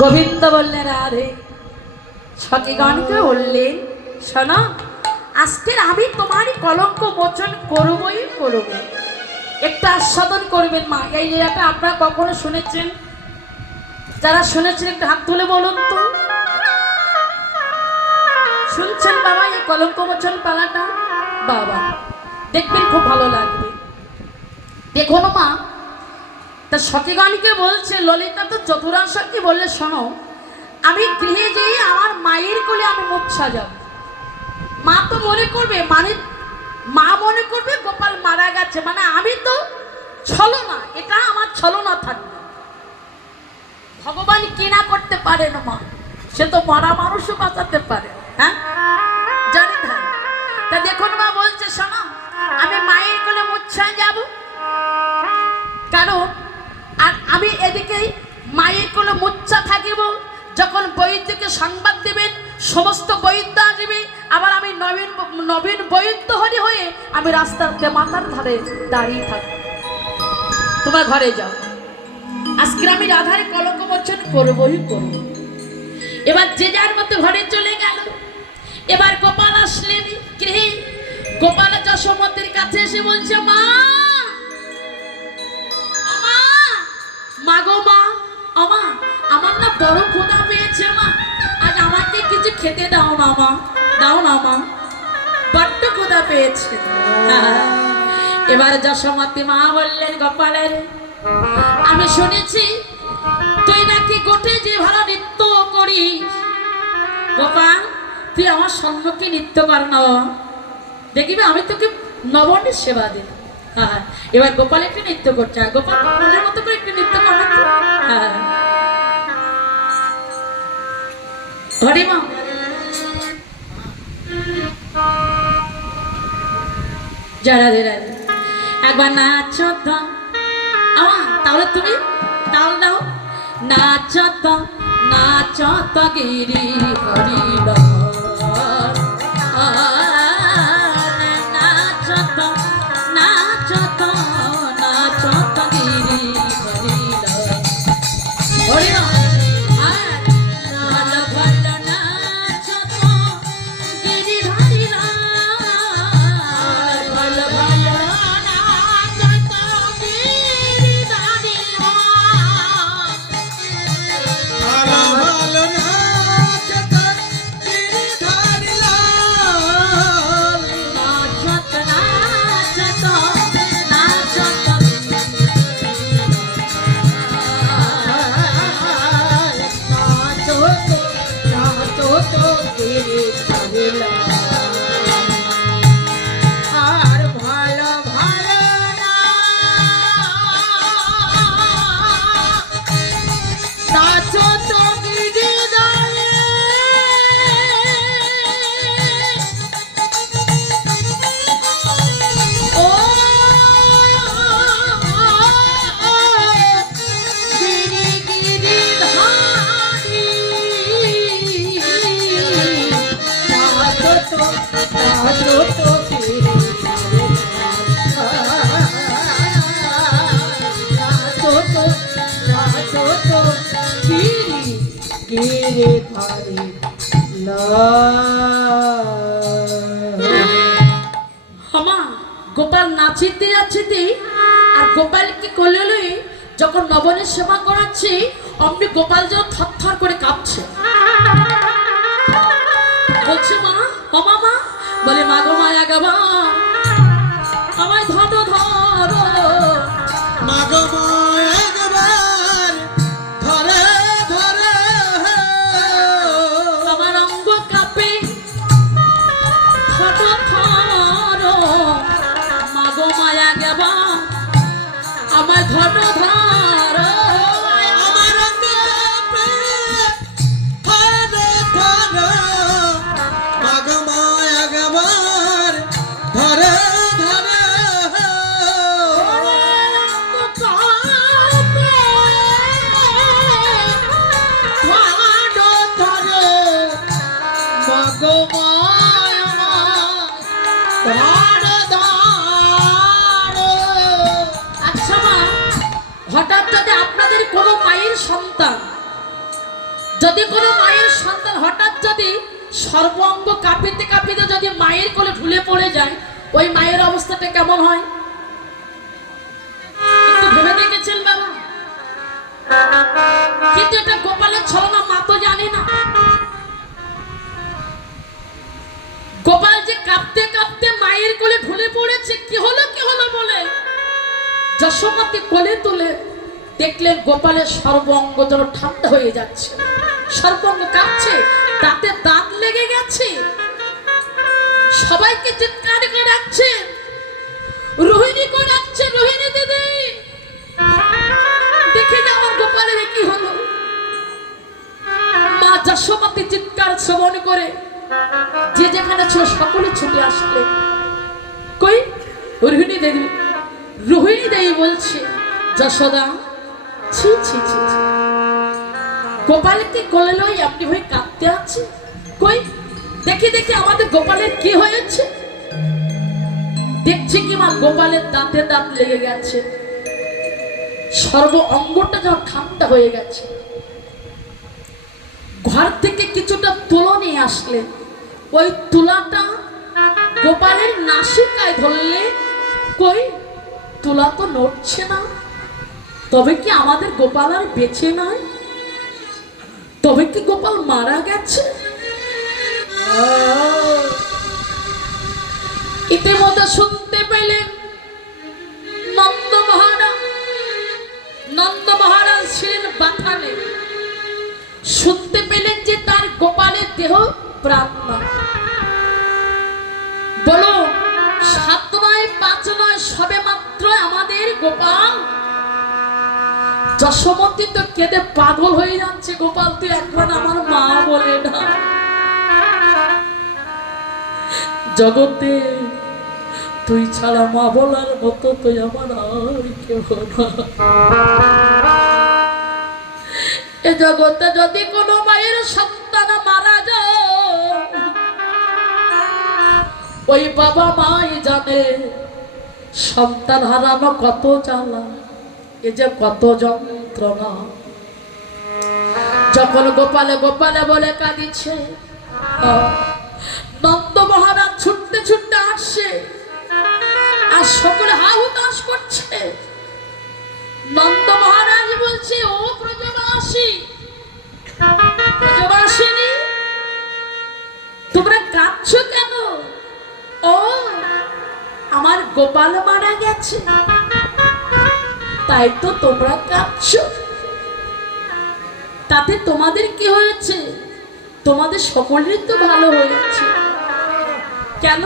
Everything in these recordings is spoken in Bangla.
গোবিন্দ বললেন রাধে, সখীগণকে বললেন শোনো, আজকের আমি তোমারই কলঙ্ক মোচন করবই করব। একটা আস্বাদন করবেন মা। এই লীলাটা আপনারা কখনো শুনেছেন? যারা শুনেছেন একটু হাত তুলে বলুন তো। শুনছেন বাবা এই কলঙ্ক মোচন পালাটা? বাবা দেখবেন খুব ভালো লাগবে। দেখুন মা, তা সতীগণকে বলছে, ললিতা তো চতুরাশাকে বললে শোনো, আমি গৃহে যেয়ে আমার মায়ের কোলে আমি মূর্ছা যাব। মা তো মনে করবে, মানে মা মনে করবে গোপাল মারা গেছে, মানে আমি তো ছলনা, এটা আমার ছলনা থাকবে। ভগবান কি না করতে পারে না মা, সে তো মরা মানুষও বাঁচাতে পারে। হ্যাঁ জানি না। তা দেখুন মা বলছে শোনো, আমি মায়ের কোলে মূর্ছা যাব, কারণ আর আমি এদিকে মায়ের কোলে মূর্ছা থাকিব। যখন বৈদ্যকে সংবাদ দেবেন, সমস্ত বৈদ্য আসবে, আবার আমি নবীন নবীন বৈদ্য হরি হয়ে আমি রাস্তার মাথার ধারে দাঁড়িয়ে থাকবো। তোমার ঘরে যাও, আজকে আমি রাধার কলঙ্ক মোচন করবই করব। এবার যে যার মতো ঘরে চলে গেল। এবার গোপাল আসলেন গৃহে। গোপাল যশোমতীর কাছে এসে বলছে, মা মাগো মা, আমা আমার না বড় ক্ষুধা পেয়েছে মা, আজ আমাকে কিছু খেতে দাও না মা, দাও না মা, বড্ড ক্ষুধা পেয়েছে। এবার যশোমতী মা বললেন গোপালের, আমি শুনেছি তুই নাকি গোটে যে ভালো নৃত্য করিস। গোপাল তুই আমার সম্মুখে নৃত্য কর না, দেখবি আমি তোকে নবনের সেবা দিই। হ্যাঁ এবার গোপাল একটু নৃত্য করছে। গোপাল মনের মতো করে একটু নৃত্য করবে। হ্যাঁ হরি মা, যারা যারা একবার নাচো তো আমা, তাহলে তুমি তাল দাও। নাচো তো নাচো তো গিরি হরিল, গোপাল নাচিতে যাচ্ছে। আর গোপাল কি করলে, যখন নবনের সেবা করাচ্ছে অমনি গোপাল যেন থরথর করে কাঁপছে। বলছে মা, ও মামা, বলে মা গো মায়া গাবা, আমায় ধরো ধরো, মা গো মায়া গাবার ধরে ধরে, আমার অঙ্গ কাঁপে ধরো ধরো, মা গো মায়া গাবা আমায় ধরো ধরো, আমার অঙ্গ কাঁপে ধরো ধরো, মা গো মায়া গাবার ধরে ধরে, হঠাৎ যদি আপনাদের কোনো মায়ের সন্তান যদি কোনো মায়ের সন্তান হঠাৎ যদি সর্বাঙ্গ কাঁপিতে কাঁপিতে যদি মায়ের কোলে ঢুলে পড়ে যায়, ওই মায়ের অবস্থাটা কেমন হয় একটু ভেবে দেখেছেন বাবা? কিন্তু এটা গোপালের ছলনা, মা তো জানে না। গোপাল যে কাঁপতে কাঁপতে মায়ের কোলে ঢুলে পড়েছে, কি হলো বলে যশোমতি কোলে তুলে দেখলেন গোপালের সর্বাঙ্গ যেন ঠান্ডা হয়ে যাচ্ছে, সর্বাঙ্গ কাঁপছে, দাঁতে দাঁত লেগে গেছে। সবাইকে চিৎকার করে ডাকছে, রোহিণী করে ডাকছে, রোহিণী দিদি দেখে যে আমার গোপালের কি হলো। মা যশোমতি চিৎকার শ্রবণ করে যে যেখানে ছিল সকলে ছুটে আসলে। কই রোহিণী দেবী, রোহিণী দেবী বলছে, যশোদা ছি ছি ছি, গোপালকে কোলে লই আপনি ভাই কাঁদতে আছে? কই দেখি দেখি আমাদের গোপালের কি হয়েছে। দেখছি কি মা গোপালের দাঁতে দাঁত লেগে গেছে, সর্ব অঙ্গটা যেন ঠান্ডা হয়ে গেছে। ঘর থেকে কিছুটা তুলো নিয়ে আসলেন, ওই তুলাটা গোপালের নাসিকায় ধরলে, কই তুলা তো নড়ছে না। তবে কি আমাদের গোপাল আর বেঁচে নয়? তবে কি গোপাল মারা গেছে? ইতিমধ্যে শুনতে পেলেন নন্দ মহারাজ ছিলেন বাথানে। শুনতে পেলেন যে তার গোপালের দেহ প্রাণ নয়। বলো 7 নয় 5 নয়, সবে মাত্র আমাদের গোপাল। যশোমতি তো কেঁদে পাগল হয়ে যাচ্ছে, গোপাল তুই একবার আমার মা বলে না। জগতে তুই ছাড়া মা বলার মতো তুই আমার আর কেউ না। এ জগতে যদি কোনো মায়ের সন্তান মারা যায়, ওই বাবা মাই জানে সন্তান হারানো কত জ্বালা, এ যে কত যন্ত্রণা। যখন গোপালে গোপালে বলে কাঁদিছে, নন্দ মহারাজ ছুটতে ছুটতে আসছে, আর সকলে হা হুতাশ করছে। নন্দ মহারাজ বলছে, ও ব্রজবাসিনী তোমরা কাঁদছো কেন? ও আমার গোপাল মারা গেছে, তাই তো তোমরা কাঁদছো। তাতে তোমাদের কি হয়েছে? তোমাদের সকলের তো ভালো হয়েছে। কেন?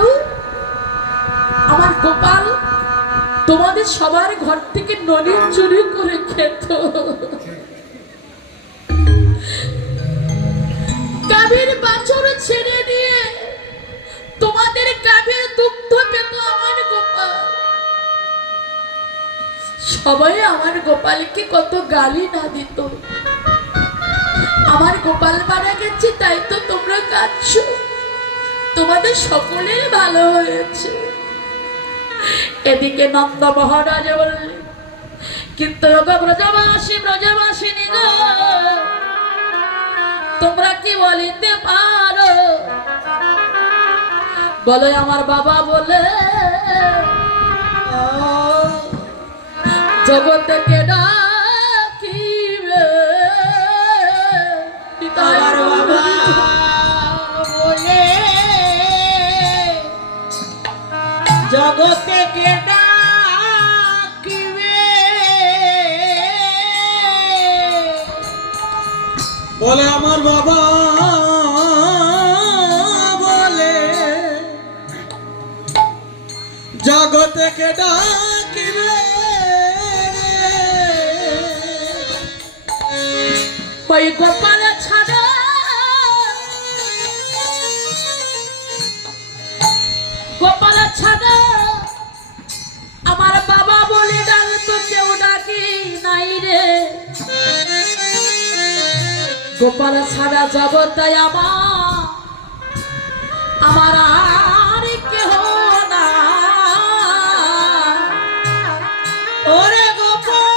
আমার গোপাল তোমাদের সবার ঘর থেকে ননি চুরি করে খেত, গাভীর বাছুর ছেড়ে দিয়ে তোমাদের গাভীর দুগ্ধ পেত আমার গোপাল। সবাই আমার গোপালকে কত গালি না দিত। আমার গোপাল মারা গেছে, তাই তো তোমরা কাঁদছো। তোমাদের সকলের ভালো হয়েছে। এদিকে নন্দ মহারাজ বললেন, কিন্তু ব্রজবাসিনী গো, তোমরা কি বলিতে পারো? বলো আমার বাবা বলে জগতে কে ডাকিবে, তার বাবা বলে জগতে কে ডাকিবে। বলে আমার বাবা বলে জগতে কে ডাকিবে। ওই গোপাল ছাড়া আমার বাবা বলে ডাকতো কেউ ডাকি নাই রে। গোপাল ছাড়া জগতে আমার আর কেহ না। ওরে গোপাল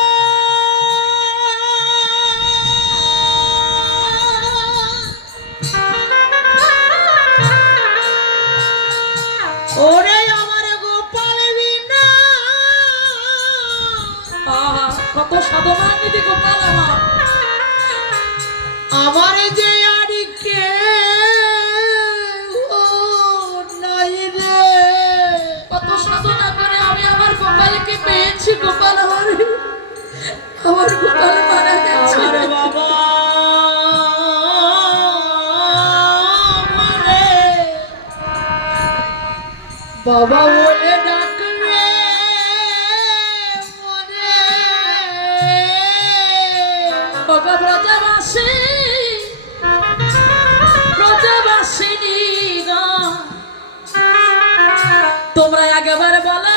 আমার গোপাল মারা গেছে। আরে বাবা মরে, বাবা বলে ডাকবে মরে। বাবা ব্রজবাসী, ব্রজবাসিনী গো, তোমরা একবার বলো